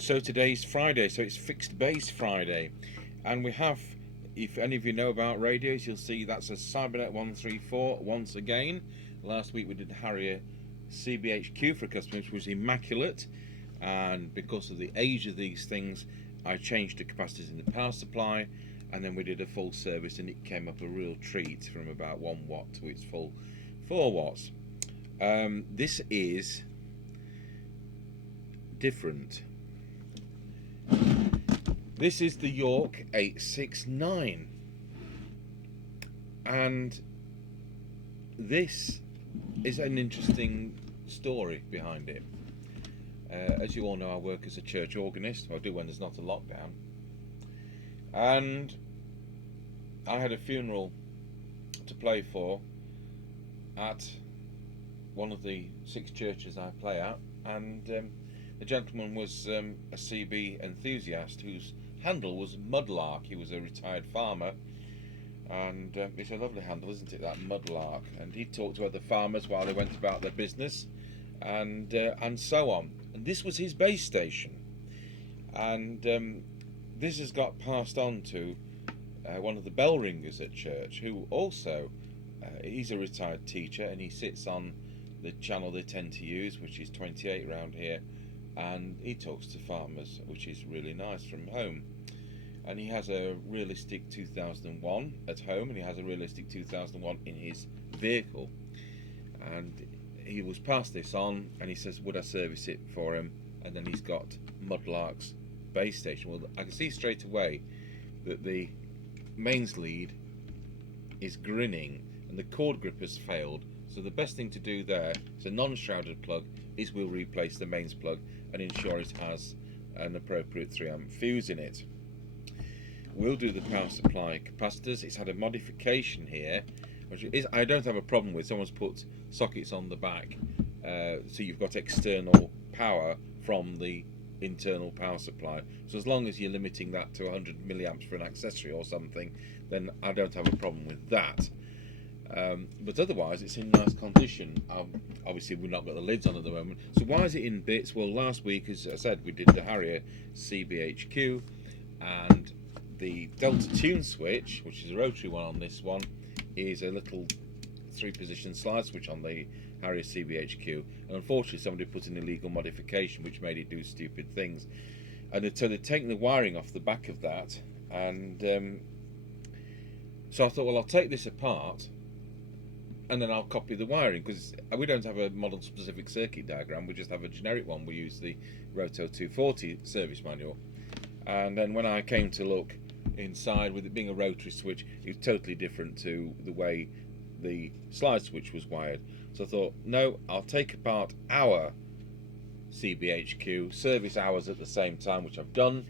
So today's Friday, so it's Fixed Base Friday, and we have, if any of you know about radios, you'll see that's a Cybernet 134 once again. Last week we did the Harrier CBHQ for a customer, which was immaculate, and because of the age of these things, I changed the capacitors in the power supply, and then we did a full service, and it came up a real treat from about 1 watt to its full 4 watts. This is different. This is the York 869, and this is an interesting story behind it. As you all know, I work as a church organist. I do when there's not a lockdown, and I had a funeral to play for at one of the 6 churches I play at, and the gentleman was a CB enthusiast whose handle was Mud Lark. He was a retired farmer, and it's a lovely handle, isn't it, that Mud Lark? And he talked to other farmers while they went about their business, and so on. And this was his base station, and this has got passed on to one of the bellringers at church, who also he's a retired teacher, and he sits on the channel they tend to use, which is 28 around here, and he talks to farmers, which is really nice, from home. And he has a realistic 2001 at home, and he has a realistic 2001 in his vehicle, and he was passed this on, and he says, would I service it for him? And then he's got Mud Lark's base station. Well, I can see straight away that the mains lead is grinning and the cord grip has failed, so the best thing to do there is a non-shrouded plug is we'll replace the mains plug and ensure it has an appropriate 3 amp fuse in it. We'll do the power supply capacitors. It's had a modification here, which is, I don't have a problem with. Someone's put sockets on the back, so you've got external power from the internal power supply. So as long as you're limiting that to 100 milliamps for an accessory or something, then I don't have a problem with that. But otherwise it's in nice condition. Obviously we've not got the lids on at the moment. So why is it in bits? Well, last week, as I said, we did the Harrier CBHQ, and the Delta Tune switch, which is a rotary one on this one, is a little 3-position slide switch on the Harrier CBHQ, and unfortunately somebody put an illegal modification which made it do stupid things, and so they'd taken the wiring off the back of that, and so I thought, well, I'll take this apart and then I'll copy the wiring, because we don't have a model specific circuit diagram, we just have a generic one. We use the Roto 240 service manual, and then when I came to look inside, with it being a rotary switch, it was totally different to the way the slide switch was wired. So I thought, no, I'll take apart our CBHQ, service ours at the same time, which I've done,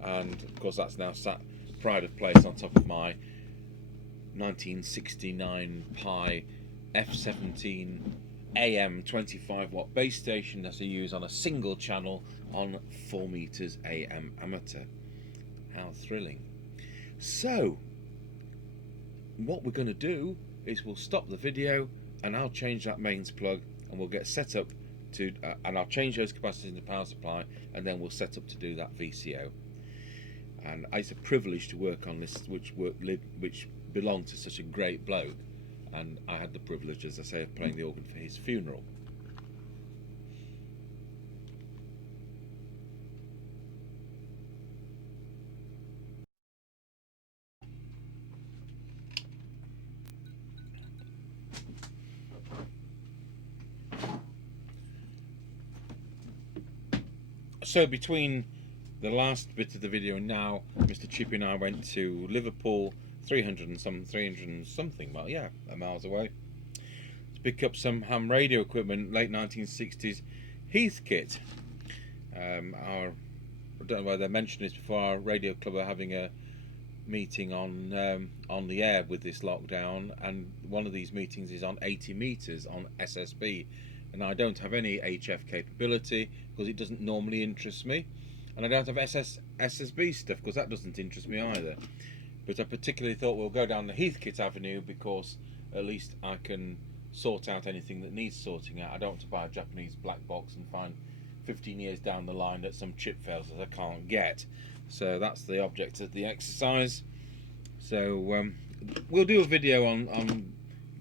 and of course that's now sat pride of place on top of my 1969 Pi F17 AM 25 watt base station that I use on a single channel on 4 meters AM amateur. How thrilling. So what we're going to do is we'll stop the video and I'll change that mains plug, and we'll get set up to and I'll change those capacitors in the power supply, and then we'll set up to do that VCO. And it's a privilege to work on this, which belonged to such a great bloke, and I had the privilege, as I say, of playing the organ for his funeral. So between the last bit of the video and now, Mr. Chippy and I went to Liverpool, 300 and something miles away, to pick up some ham radio equipment, late 1960s Heathkit. I don't know whether I mentioned this before, our radio club are having a meeting on the air with this lockdown, and one of these meetings is on 80 meters on SSB, and I don't have any HF capability because it doesn't normally interest me, and I don't have SSB stuff because that doesn't interest me either. But I particularly thought we'll go down the Heathkit Avenue because at least I can sort out anything that needs sorting out. I don't want to buy a Japanese black box and find 15 years down the line that some chip fails that I can't get. So that's the object of the exercise. So we'll do a video on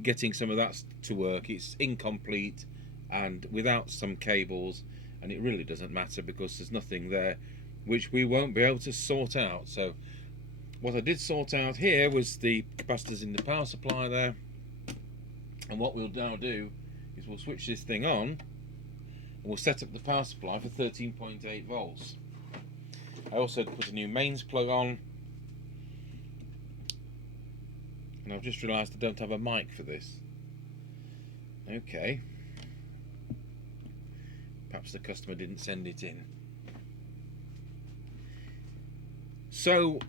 getting some of that to work. It's incomplete and without some cables, and it really doesn't matter because there's nothing there which we won't be able to sort out. So what I did sort out here was the capacitors in the power supply there, and what we'll now do is we'll switch this thing on and we'll set up the power supply for 13.8 volts. I also put a new mains plug on, and I've just realised I don't have a mic for this. Okay, perhaps the customer didn't send it in. So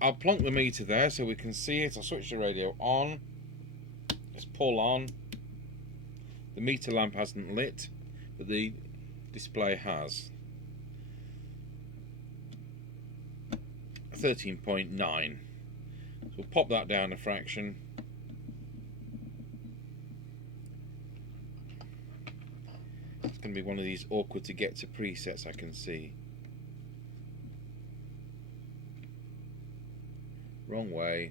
I'll plonk the meter there so we can see it. I'll switch the radio on. Just pull on. The meter lamp hasn't lit, but the display has. 13.9. So we'll pop that down a fraction. It's going to be one of these awkward to get to presets, I can see. Wrong way.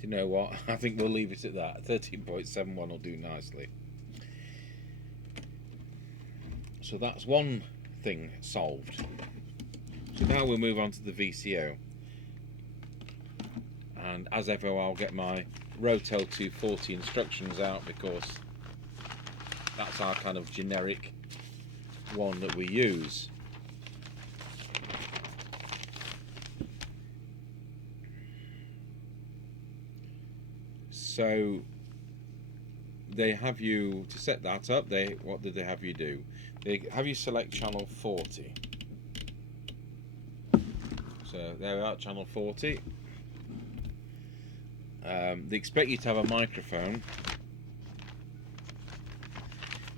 Do you know what? I think we'll leave it at that. 13.71 will do nicely. So that's one thing solved. So now we'll move on to the VCO. And as ever, I'll get my Rotel 240 instructions out because that's our kind of generic one that we use. So they have you to set that up. What did they have you do? They have you select channel 40. So there we are, channel 40. They expect you to have a microphone.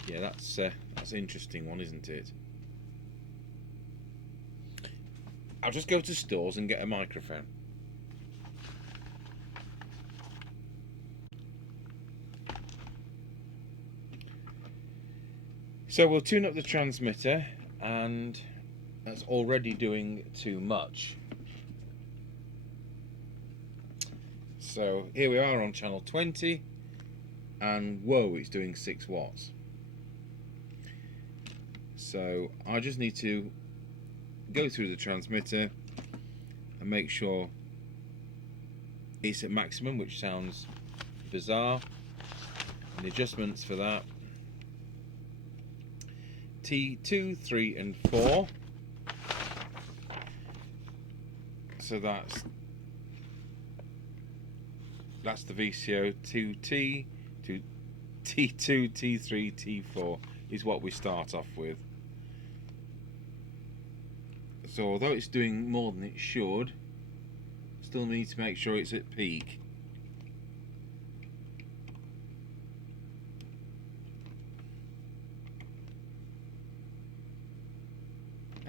Yeah, that's an interesting one, isn't it? I'll just go to stores and get a microphone. So we'll tune up the transmitter, and that's already doing too much. So here we are on channel 20, and whoa, it's doing 6 watts. So I just need to go through the transmitter and make sure it's at maximum, which sounds bizarre. And the adjustments for that: T2, 3 and 4. So that's the VCO. 2T, to T2, T3, T4 is what we start off with. So although it's doing more than it should, still need to make sure it's at peak.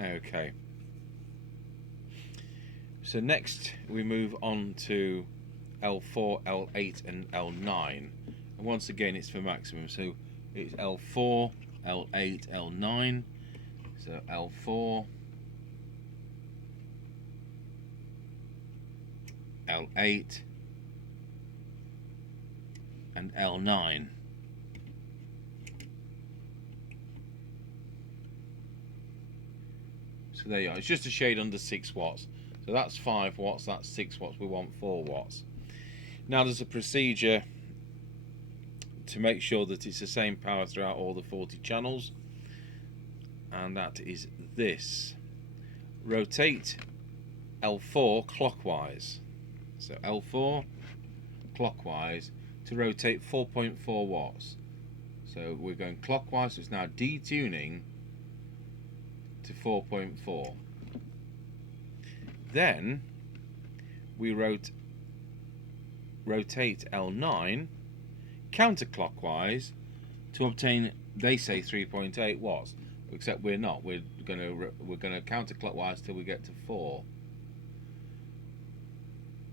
Okay. So next we move on to L4, L8 and L9. And once again it's for maximum. So it's L4, L8, L9. So L4, L8 and L9. So there you are. It's just a shade under 6 watts. So that's 5 watts, that's 6 watts. We want 4 watts. Now there's a procedure to make sure that it's the same power throughout all the 40 channels, and that is this. Rotate L4 clockwise. So L4 clockwise to rotate 4.4 watts. So we're going clockwise, so it's now detuning to 4.4. Then we rotate L9 counterclockwise to obtain, they say, 3.8 watts, except we're not. We're gonna counterclockwise till we get to 4.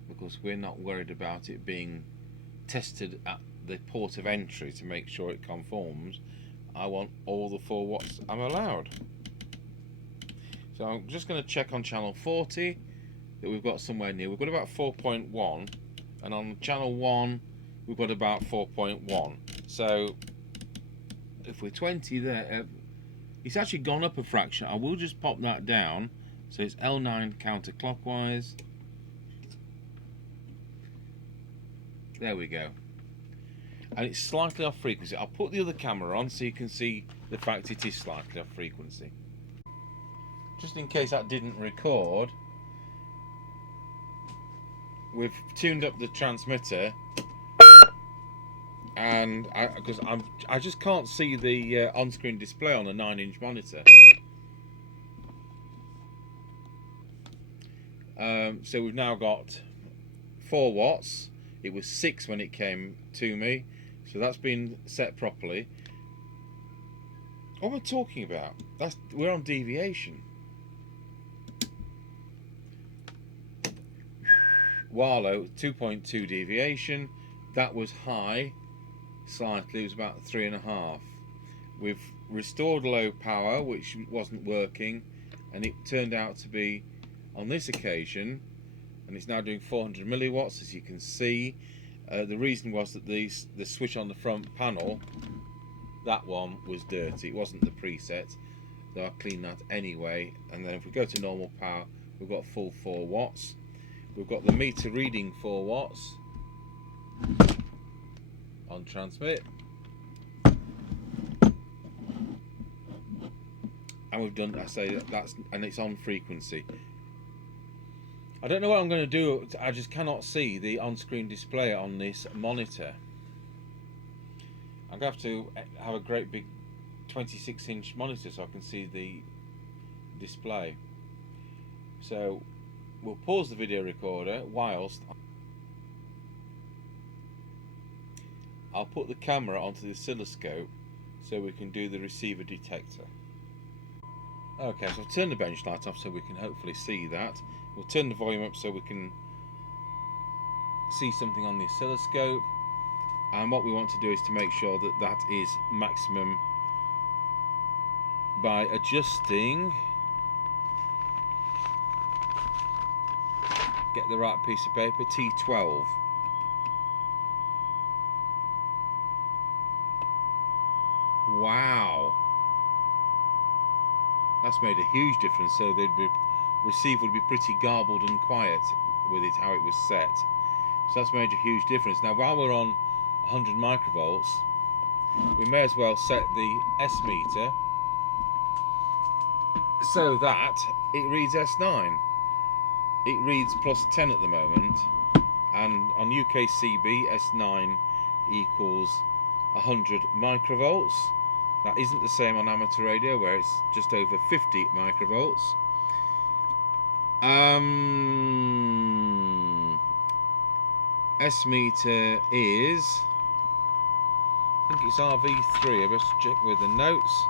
because we're not worried about it being tested at the port of entry to make sure it conforms. I want all the 4 watts I'm allowed. So I'm just going to check on channel 40 that we've got somewhere near. We've got about 4.1, and on channel 1 we've got about 4.1. So if we're 20 there, it's actually gone up a fraction. I will just pop that down. So it's L9 counterclockwise. There we go. And it's slightly off frequency. I'll put the other camera on so you can see the fact it is slightly off frequency. Just in case that didn't record, we've tuned up the transmitter, and I just can't see the on-screen display on a 9-inch monitor. So we've now got 4 watts. It was 6 when it came to me, so that's been set properly. What am I talking about? We're on deviation. Wallow 2.2 deviation. That was high slightly. It was about 3.5. We've restored low power, which wasn't working, and it turned out to be, on this occasion, and it's now doing 400 milliwatts, as you can see. The reason was that the switch on the front panel, that one was dirty. It wasn't the preset, so I'll clean that anyway. And then if we go to normal power, we've got full 4 watts. We've got the meter reading 4 watts on transmit, and we've done, I say that's, and it's on frequency. I don't know what I'm going to do. I just cannot see the on-screen display on this monitor. I'm going to have to have a great big 26-inch monitor so I can see the display. So we'll pause the video recorder whilst I'll put the camera onto the oscilloscope so we can do the receiver detector. Okay, so I've turned the bench light off so we can hopefully see that. We'll turn the volume up so we can see something on the oscilloscope, and what we want to do is to make sure that that is maximum by adjusting, get the right piece of paper, T12. Wow, that's made a huge difference. So the receiver would be pretty garbled and quiet with it, how it was set. So that's made a huge difference. Now while we're on 100 microvolts, we may as well set the S meter so that it reads S9. It reads plus 10 at the moment, and on UKCB869 equals 100 microvolts. That isn't the same on amateur radio, where it's just over 50 microvolts. S meter is, I think it's RV3. I best check with the notes.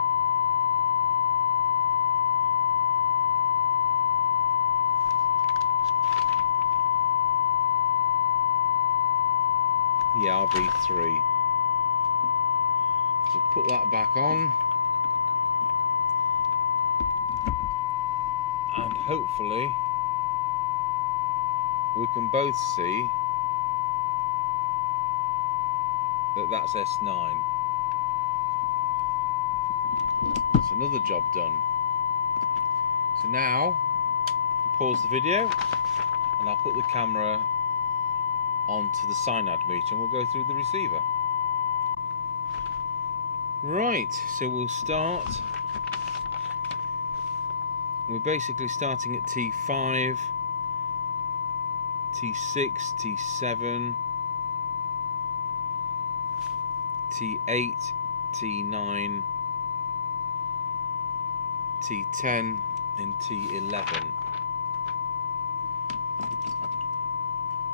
Yeah, RV3. So put that back on, and hopefully we can both see that that's S9. That's another job done. So now pause the video and I'll put the camera onto the Cybernet meter and we'll go through the receiver. Right, so we'll start. We're basically starting at T5, T6, T7, T8, T9, T10 and T11.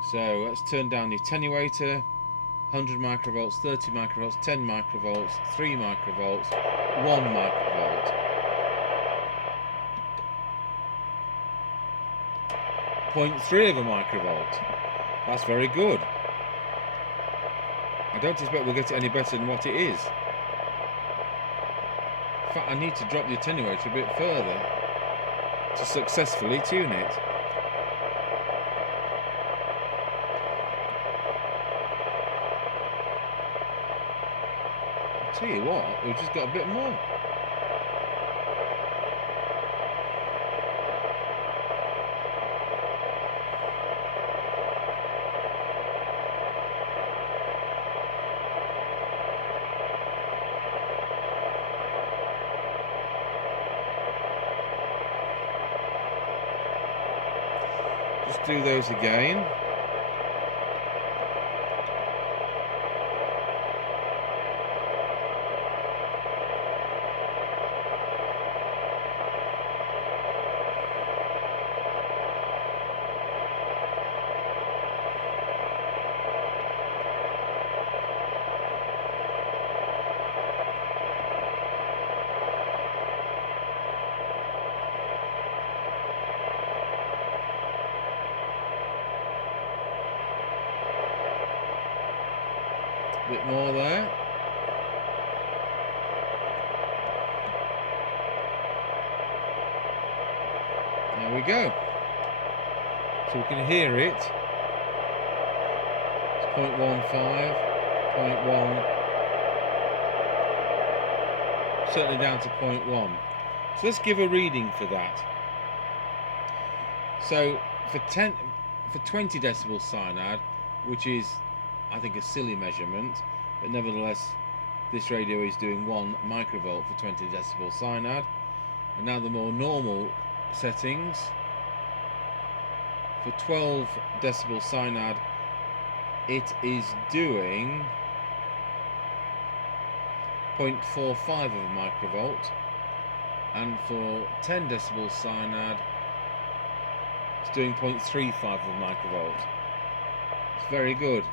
So let's turn down the attenuator. 100 microvolts, 30 microvolts, 10 microvolts, 3 microvolts, 1 microvolt. 0.3 of a microvolt. That's very good. I don't expect we'll get it any better than what it is. In fact, I need to drop the attenuator a bit further to successfully tune it. I'll tell you what, we've just got a bit more. Just do those again. Bit more there. There we go. So we can hear it. It's 0.15, 0.1. Certainly down to 0.1. So let's give a reading for that. So for 20 decibel cyanide, which is, I think, a silly measurement, but nevertheless this radio is doing 1 microvolt for 20 decibel cyanide. And now the more normal settings, for 12 decibel cyanide it is doing 0.45 of a microvolt, and for 10 decibel cyanide it's doing 0.35 of a microvolt. It's very good.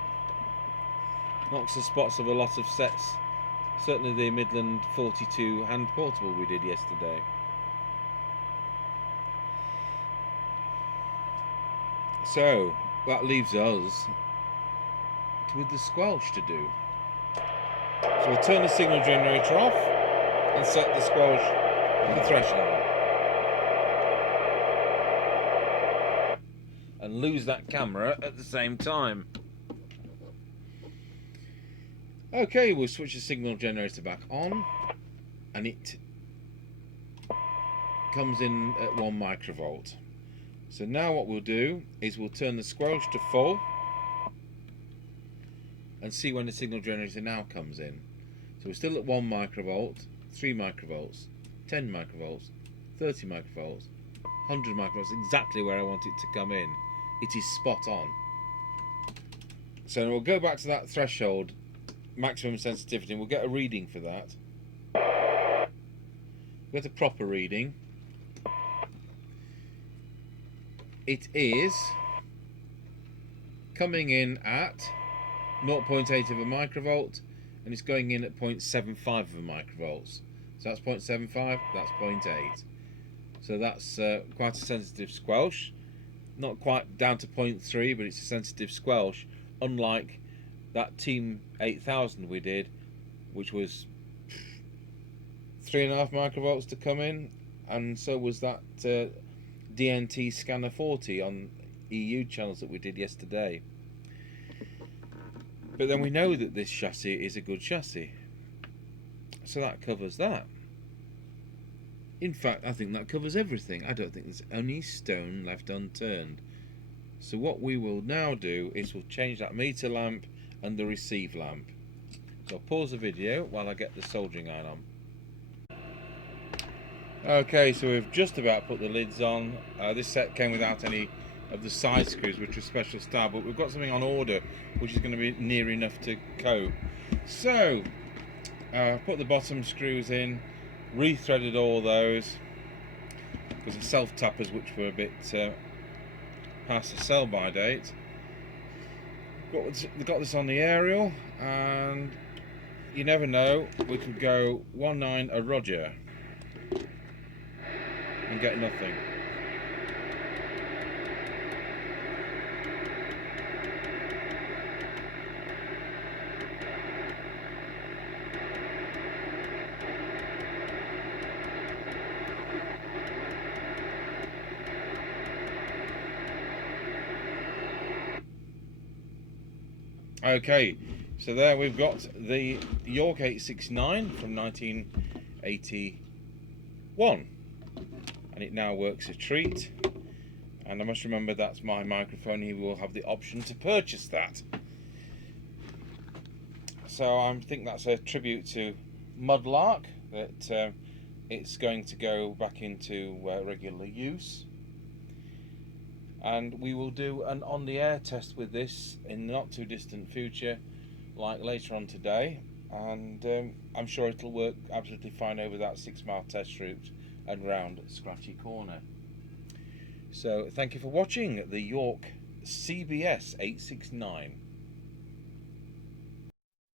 Knocks the spots of a lot of sets, certainly the Midland 42 hand portable we did yesterday. So that leaves us with the squelch to do. So we'll turn the signal generator off and set the squelch for threshold. And lose that camera at the same time. Okay, we'll switch the signal generator back on, and it comes in at 1 microvolt. So now what we'll do is we'll turn the squelch to full and see when the signal generator now comes in. So we're still at 1 microvolt, 3 microvolts, 10 microvolts, 30 microvolts, 100 microvolts, exactly where I want it to come in. It is spot on. So we'll go back to that threshold maximum sensitivity and we'll get a reading for that. We'll get a proper reading. It is coming in at 0.8 of a microvolt, and it's going in at 0.75 of a microvolts. So that's 0.75, that's 0.8. So that's quite a sensitive squelch. Not quite down to 0.3, but it's a sensitive squelch, unlike that Team 8000 we did, which was 3.5 microvolts to come in, and so was that DNT Scanner 40 on EU channels that we did yesterday. But then we know that this chassis is a good chassis, so that covers that. In fact, I think that covers everything. I don't think there's any stone left unturned. So what we will now do is we'll change that meter lamp and the receive lamp. So I'll pause the video while I get the soldering iron on. Okay, so we've just about put the lids on. This set came without any of the side screws, which are special style, but we've got something on order which is going to be near enough to cope. So put the bottom screws in, rethreaded all those because the self tappers, which were a bit past the sell by date. We've got this on the aerial, and you never know, we could go 19 a Roger and get nothing. Okay, so there we've got the York 869 from 1981, and it now works a treat. And I must remember that's my microphone. He will have the option to purchase that. So I think that's a tribute to Mud Lark, that it's going to go back into regular use. And we will do an on-the-air test with this in the not too distant future, like later on today, and I'm sure it'll work absolutely fine over that 6-mile test route and round Scratchy Corner. So thank you for watching the York CBS869.